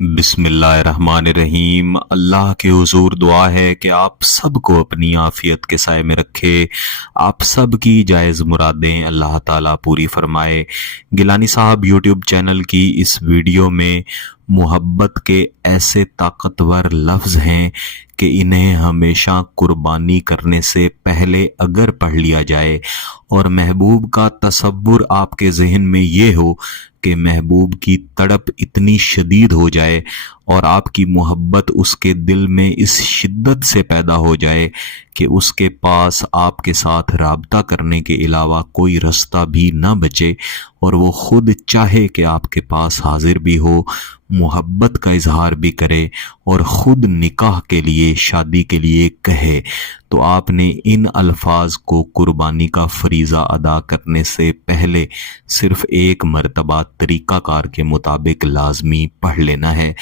बिस्मिल्लाहिर्रहमानिर्रहीम। अल्लाह के हुजूर दुआ है कि आप सबको अपनी आफियत के साए में रखे, आप सब की जायज़ मुरादें अल्लाह ताला पूरी फरमाए। गिलानी साहब यूट्यूब चैनल की इस वीडियो में मोहब्बत के ऐसे ताकतवर लफ्ज़ हैं कि इन्हें हमेशा कुर्बानी करने से पहले अगर पढ़ लिया जाए और महबूब का तसव्वुर आपके जहन में ये हो कि महबूब की तड़प इतनी शदीद हो जाए और आपकी मोहब्बत उसके दिल में इस शिद्दत से पैदा हो जाए कि उसके पास आपके साथ राब्ता करने के अलावा कोई रास्ता भी ना बचे और वो खुद चाहे कि आपके पास हाजिर भी हो, मोहब्बत का इजहार भी करे और ख़ुद निकाह के लिए, शादी के लिए कहे, तो आपने इन अल्फाज को कुर्बानी का फरीज़ा अदा करने से पहले सिर्फ़ एक मरतबा तरीक़ाकार के मुताबिक लाजमी पढ़ लेना है।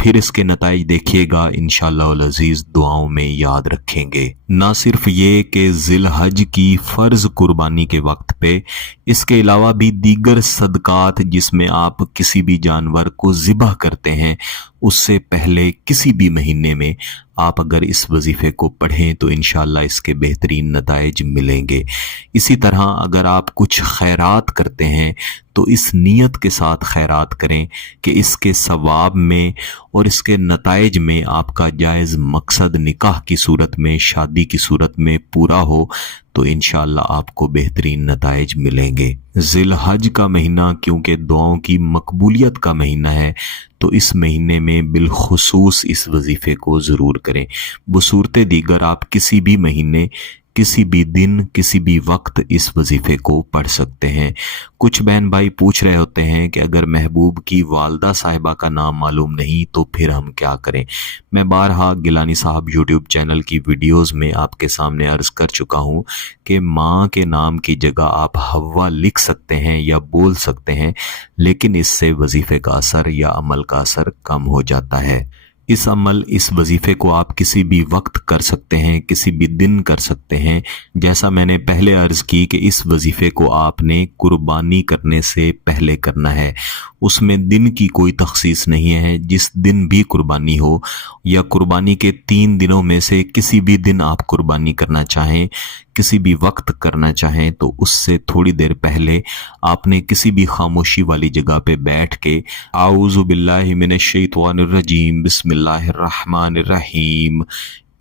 फिर इसके नताइज देखिएगा, इंशाअल्लाह अज़ीज़ दुआओं में याद रखेंगे। ना सिर्फ ये कि ज़िलहज की फ़र्ज़ कुर्बानी के वक्त पे, इसके अलावा भी दीगर सदक़ात जिसमें आप किसी भी जानवर को ज़िबह करते हैं, उससे पहले किसी भी महीने में आप अगर इस वजीफ़े को पढ़ें तो इंशाअल्लाह इसके बेहतरीन नताइज मिलेंगे। इसी तरह अगर आप कुछ खैरात करते हैं तो इस नीयत के साथ खैरात करें कि इसके सवाब में और इसके नताइज में आपका जायज़ मकसद निकाह की सूरत में, शादी की सूरत में पूरा हो, तो इंशाअल्लाह आपको बेहतरीन नताइज मिलेंगे। ज़िलहज का महीना क्योंकि दुआओं की मकबूलियत का महीना है, तो इस महीने में बिलखुसूस इस वजीफ़े को ज़रूर करें। बसूरत दीगर आप किसी भी महीने, किसी भी दिन, किसी भी वक्त इस वजीफ़े को पढ़ सकते हैं। कुछ बहन भाई पूछ रहे होते हैं कि अगर महबूब की वालदा साहिबा का नाम मालूम नहीं तो फिर हम क्या करें। मैं बारहा गिलानी साहब यूट्यूब चैनल की वीडियोस में आपके सामने अर्ज़ कर चुका हूँ कि माँ के नाम की जगह आप हव्वा लिख सकते हैं या बोल सकते हैं, लेकिन इससे वजीफ़े का असर या अमल का असर कम हो जाता है। इस अमल, इस वजीफ़े को आप किसी भी वक्त कर सकते हैं, किसी भी दिन कर सकते हैं। जैसा मैंने पहले अर्ज़ की कि इस वजीफ़े को आपने कुर्बानी करने से पहले करना है। उसमें दिन की कोई तखसीस नहीं है। जिस दिन भी कुर्बानी हो या कुर्बानी के 3 दिनों में से किसी भी दिन आप कुर्बानी करना चाहें, किसी भी वक्त करना चाहें, तो उससे थोड़ी देर पहले आपने किसी भी खामोशी वाली जगह पे बैठ के आऊज़ु बिल्लाहि मिनश शैतानिर रजीम बिस्मिल्लाहिर्रहमानिर्रहीम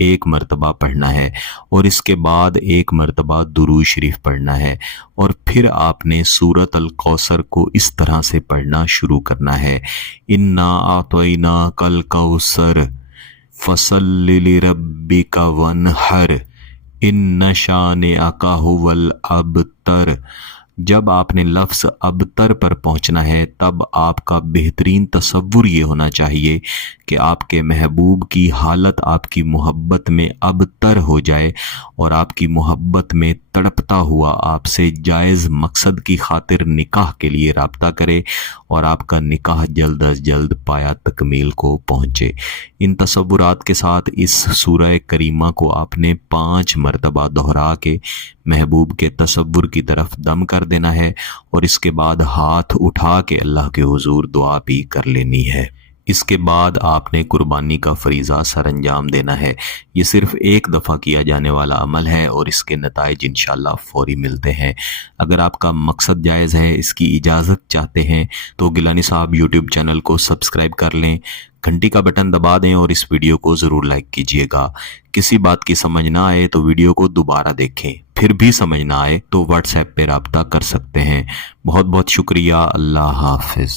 एक मरतबा पढ़ना है और इसके बाद एक मरतबा दुरूद शरीफ पढ़ना है और फिर आपने सूरत अल कौसर को इस तरह से पढ़ना शुरू करना है। इन्ना आतैना कल कौसर फसल्लि लिरब्बिका वनहर इन्न शानिअका हुवल अबतर। जब आपने लफ्ज़ अबतर पर पहुंचना है तब आपका बेहतरीन तसव्वुर ये होना चाहिए कि आपके महबूब की हालत आपकी मोहब्बत में अबतर हो जाए और आपकी मोहब्बत में तड़पता हुआ आपसे जायज़ मकसद की खातिर निकाह के लिए राब्ता करे और आपका निकाह जल्द अज जल्द पाया तकमील को पहुँचे। इन तसव्वुरात के साथ इस सूरह करीमा को आपने 5 मरतबा दोहरा के महबूब के तसव्वुर की तरफ दम कर देना है और इसके बाद हाथ उठा के अल्लाह के हुजूर दुआ भी कर लेनी है। इसके बाद आपने कुर्बानी का फरीज़ा सर अंजाम देना है। ये सिर्फ एक दफ़ा किया जाने वाला अमल है और इसके नताइज इंशाअल्लाह फौरी मिलते हैं। अगर आपका मकसद जायज़ है, इसकी इजाज़त चाहते हैं, तो गिलानी साहब यूट्यूब चैनल को सब्सक्राइब कर लें, घंटी का बटन दबा दें और इस वीडियो को ज़रूर लाइक कीजिएगा। किसी बात की समझ ना आए तो वीडियो को दोबारा देखें, फिर भी समझ ना आए तो व्हाट्सएप पे राब्ता कर सकते हैं। बहुत बहुत शुक्रिया। अल्लाह हाफ़िज़।